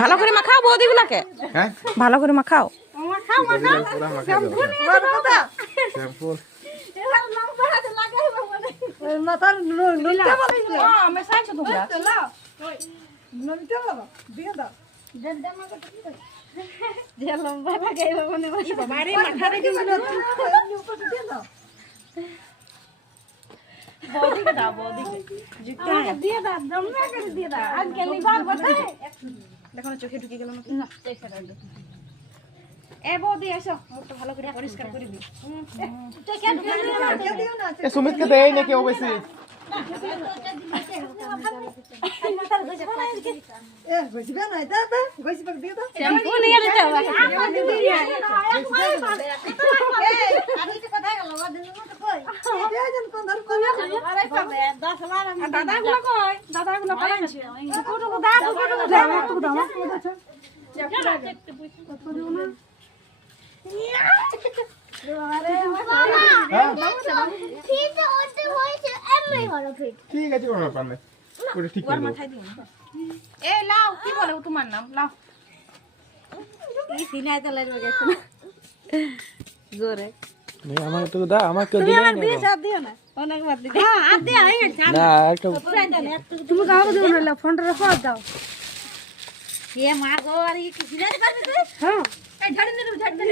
ভালো করে মাখাও বৌদিগুলাকে, হ্যাঁ ভালো করে মাখাও। দেখো চোখে ঢুকে গেল না। এ বৌদি এসো, মুখটা ভালো করে পরিষ্কার করবি। সুমিতকে দেয় নাকি ও বেশি ঠিক আছে কোনো ব্যাপার নেই, ওটা ঠিক করে মাথায় দিও না। এ লাও, কি বলে ও তোমার নাম? লাও। এই সিনাই তো লাগবে গেছে না। জোরে। নেই আমার তো দা, আমাকে দিলে না। দিয়ে চাপ দিও না। অনেকবার দিও। হ্যাঁ, আর দে আই গেছে। না একটা তুমি গাও দিও না, ফোনটা রাখো দাও। এ মা গো, আর এই কি সিনাই পারবে তুই? হ্যাঁ। এই ঝাড়ি দে, ঝাড়ি দে।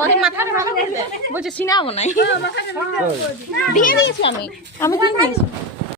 ওরে মাথাটা ভালো করে দে। বলছে সিনাবো নাই। দিয়ে দিয়েছি আমি। আমি দিয়ে দিয়েছি।